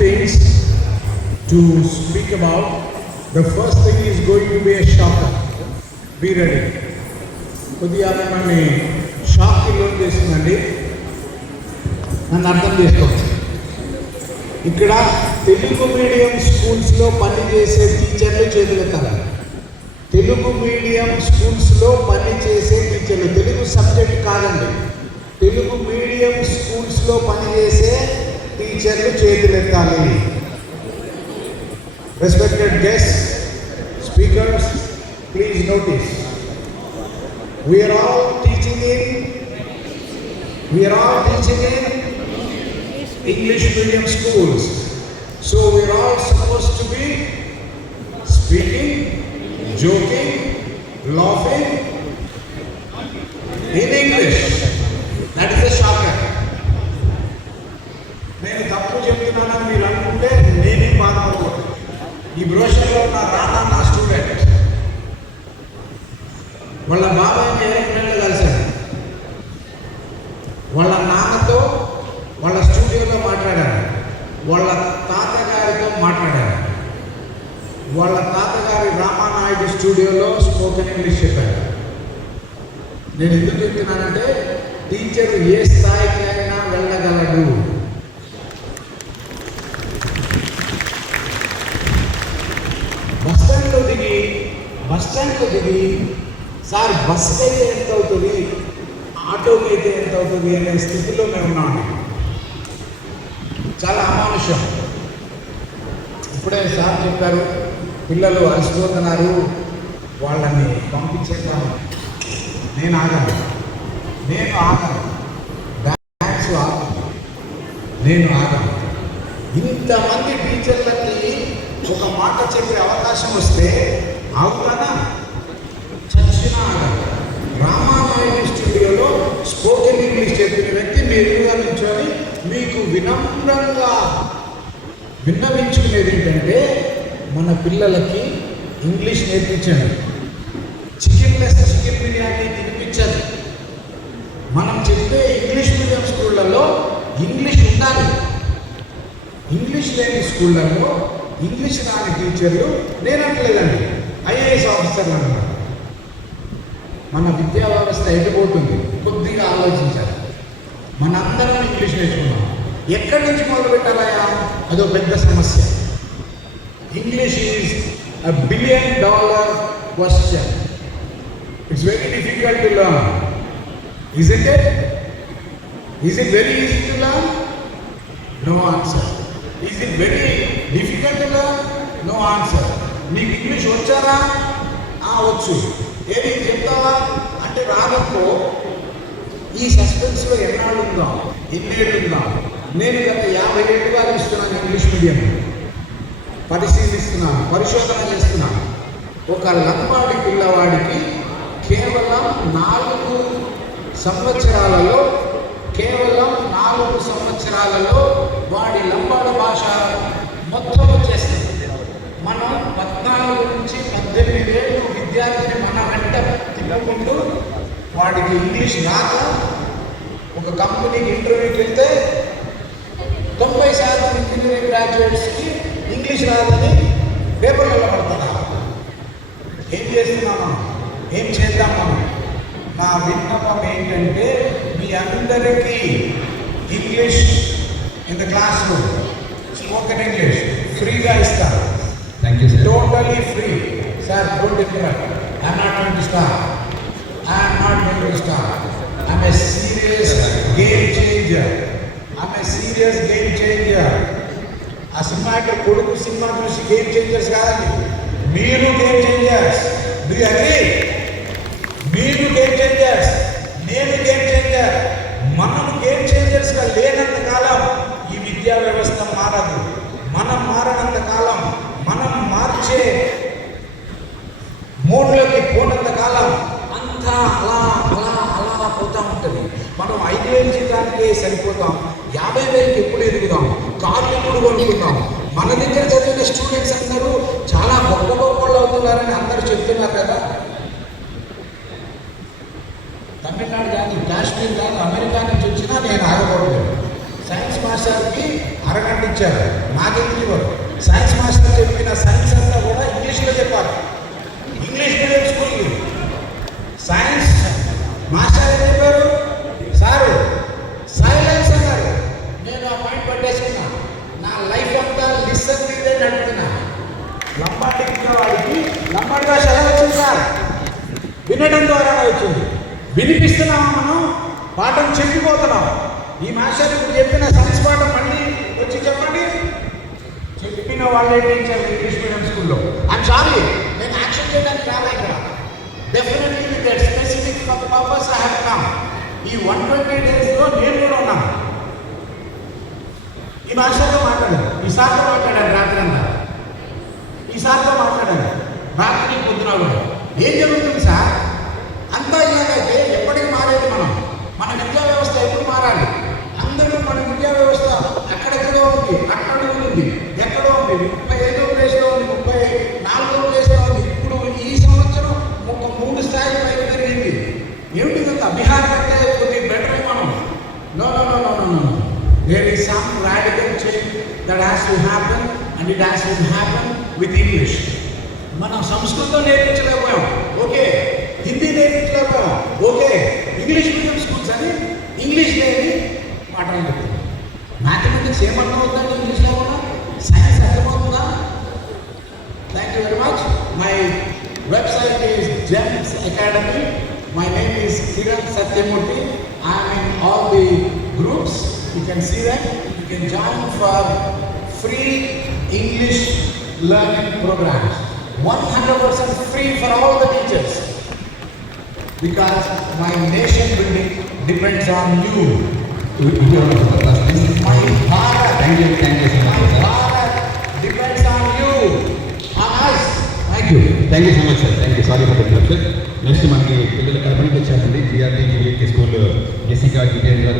things to speak about. The first thing is going to be a shocker. Be ready. కొద్దిగా మిమ్మల్ని షాక్కి loan చేస్తుందండి. నన్ను అర్థం చేసుకోవచ్చు. ఇక్కడ తెలుగు మీడియం స్కూల్స్లో పనిచేసే టీచర్లు చేతులెత్తాలి. తెలుగు మీడియం స్కూల్స్లో పనిచేసే టీచర్లు, తెలుగు సబ్జెక్ట్ కాదండి, తెలుగు మీడియం స్కూల్స్లో పనిచేసే టీచర్లు చేతులెత్తాలి. Respected guests, speakers, please notice. We are all teaching in English medium schools. So we are all supposed to be speaking, joking, laughing in English. That is a shocker. నేను తప్పు చెప్తున్నానని మీరు అనుకుంటే నేనేం బాధపడకూడదు. ఈ బ్రోషర్లో నా స్టూడెంట్ వాళ్ళ బాబాయ్ని ఎలక్ట్రాన్లో కలిశాడు. వాళ్ళ నాన్నతో వాళ్ళ స్టూడియోలో మాట్లాడారు. వాళ్ళ తాతగారితో మాట్లాడారు. వాళ్ళ తాతగారి రామానాయుడు స్టూడియోలో స్పోకెన్ ఇంగ్లీష్ చెప్పారు. నేను ఎందుకు చెప్తున్నానంటే టీచర్ ఏ స్థాయికి అయినా వెళ్ళగలడు. బస్టాండ్లో దిగి సార్ బస్సుకి అయితే ఎంత అవుతుంది, ఆటోకి అయితే ఎంత అవుతుంది అనే స్థితిలో మేము ఉన్నాము. చాలా అమానుషం. ఇప్పుడే సార్ చెప్పారు పిల్లలు అలసిపోతున్నారు, వాళ్ళని పంపించేద్దాము. నేను ఆగను, డ్యాన్స్ ఆగను, నేను ఆగను. ఇంతమంది టీచర్లకి ఒక మాట చెప్పే అవకాశం వస్తే ఆగుతానా? చచ్చిన ఆగను. రామానాయుడు స్టూడియోలో స్పోకెన్ ఇంగ్లీష్ చెప్పిన వ్యక్తి మీరుగా నిల్చొని మీకు వినమ్రంగా విన్నవించుకునేది ఏంటంటే మన పిల్లలకి ఇంగ్లీష్ నేర్పించండి. చికెన్ బిర్యానీ తినిపించదు. మనం చెప్పే ఇంగ్లీష్ మీడియం స్కూళ్ళల్లో ఇంగ్లీష్ ఉండాలి. ఇంగ్లీష్ లేని స్కూళ్ళల్లో ఇంగ్లీష్ రాని టీచర్లు నేనంటలేదండి, ఐఏఎస్ ఆఫీసర్లు అన్నమాట. మన విద్యా వ్యవస్థ ఎటుపోతుంది కొద్దిగా ఆలోచించాలి. మనందరం ఇంగ్లీష్ నేర్చుకున్నాం. ఎక్కడి నుంచి మొదలు పెట్టాలయా? అదో పెద్ద సమస్య. English is $1 billion question. It's very difficult to learn. Isn't it? Is it very easy to learn? No answer. Is it very difficult to learn? No answer. నీకు ఇంగ్లీష్ వచ్చారా? వచ్చు. ఏది చెప్తావా అంటే రాదనుకో. ఈ సస్పెన్స్లో ఎన్నాళ్ళు ఉందాం, ఎన్నేళ్ళు ఉందాం. నేను గత 50 ఏళ్ళుగా ఇస్తున్నాను ఇంగ్లీష్ మీడియం, పరిశీలిస్తున్నాను, పరిశోధన చేస్తున్నాను. ఒక లంబాడి పిల్లవాడికి కేవలం 4 సంవత్సరాలలో వాడి లంబాడ భాష మొత్తం వచ్చేస్తుంది. మనం 14 నుంచి 18 ఏళ్ళు విద్యార్థిని మన వెంట తిప్పుకుంటూ వాడికి ఇంగ్లీష్ రాక ఒక కంపెనీకి ఇంటర్వ్యూకి వెళ్తే 90% ఇంజనీరింగ్ గ్రాడ్యుయేట్స్కి ఇంగ్లీష్ రాదని పేపర్లలో పడుతున్నారు. ఏం చేస్తున్నాము? ఏం చేద్దాం మనం? మా విన్నపం ఏంటంటే మీ అందరికీ English in the class room spoken English ఫ్రీగా ఇస్తారు. Thank you sir. Totally free. Sir don't interrupt. I'm not going to stop. I'm a serious game changer. ఆ సినిమా కొడుకు సినిమా చూసి గేమ్ చేంజర్స్ కాదండి, మీరు game changers. Do you agree? మీరు game changers, నేను game changer. మనం game చేంజర్స్గా లేనంత కాలం ఈ విద్యా వ్యవస్థ మారదు. మనం మారనంత కాలం, మనం మార్చే మోడ్లోకి పోనంత కాలం అంతా అలా పోతూ ఉంటుంది. మనం 5,000 జీతానికే సరిపోతాం, 50,000కి ఎప్పుడు ఎదుగుదాం, కార్లు ఎప్పుడు కొనుక్కుందాం. మన దగ్గర చదివిన స్టూడెంట్స్ అందరూ చాలా గొప్ప వాళ్ళు అవుతున్నారని అందరూ చెప్తున్నారు కదా. తమిళనాడు కానీ కాశ్మీర్ కానీ అమెరికా నుంచి వచ్చినా నేను ఆగకూడదు. సైన్స్ మాస్టర్కి అరగంట ఇచ్చారు, నాకెందుకు ఇవ్వరు? సైన్స్ మాస్టర్ చెప్పిన సైన్స్ అంతా కూడా ఇంగ్లీష్లో చెప్పాలి. English medium school science master ఏం చెప్పారు? సారు సైలెన్స్ అన్నారు. నేను ఆ పాయింట్ పట్టేసుకున్నా. నా లైఫ్ అంతా లిసన్ మీదే నడుపుతున్నా. లంబాడి వాడికి లంబాడి భాష ఎలా వచ్చింది సార్? వినడం ద్వారా వచ్చింది. వినిపిస్తున్నామా మనం? పాఠం చెప్పిపోతున్నాం. ఈ మాస్టర్ ఇప్పుడు చెప్పిన సైన్స్ పాఠం మళ్ళీ వచ్చి చెప్పండి. చెప్పిన వాళ్ళే టీచర్ ఇంగ్లీష్ మీడియం స్కూల్లో. ఐఎమ్ సారీ, నేను యాక్షన్ చేయడానికి రాలే ఇక్కడ. Definitely that specific for the purpose I have come. ఈ 120 డేస్లో నేను కూడా ఉన్నాను. ఈ మాస్టర్తో మాట్లాడాను, ఈ సార్తో మాట్లాడాను, రాత్రి అంతా ఈ సార్తో మాట్లాడాను, రాత్రి పొద్దున కూడా. ఏం జరుగుతుంది సార్? అంతా ఇలాగైతే ఎప్పటికీ మారేది మన విద్యా వ్యవస్థ ఎప్పుడు మారాలి? అందరూ మన విద్యా వ్యవస్థ అక్కడెక్కడో ఉంది, అక్కడ ఉంది, ఎక్కడో ఉంది, 35వ ప్లేస్లో ఉంది, 34వ ప్లేస్లో ఉంది. ఇప్పుడు ఈ సంవత్సరం ఒక 3 స్థాయిలు పైకి పెరిగింది. ఏమిటి బీహార్ కంటే కొద్దిగా బెటర్ మనం? No no no no no no there is some radical change that has to happen and it has to happen with English. మనం సంస్కృతం నేర్పించలేకపోయాం, ఓకే. హిందీ నేర్పించలేకపోయాం, ఓకే. ఇంగ్లీష్ మీడియం స్కూల్స్ అని ఇంగ్లీష్ లేని పాఠాలు చెప్తారు. మ్యాథమెటిక్స్ ఏమన్నా అవుతుందండి ఇంగ్లీష్ లేకుండా? సైన్స్ అర్థమవుతుందా? Thank you very much. My website is Gems Academy. My name is Kiran Satyamurthy. I'm in all the groups. You can see that. You can join for free English learning programs, 100% free for all the teachers, because my nation building depends on you. My Bharat, thank you so much, sir. Bharat depends on you, on us. Thank you so much, sir. Thank you. Sorry for the interruption. Next మనకి పిల్లలు కడపనికి వచ్చారండి. GRD school Jessica గిటేర్ గారు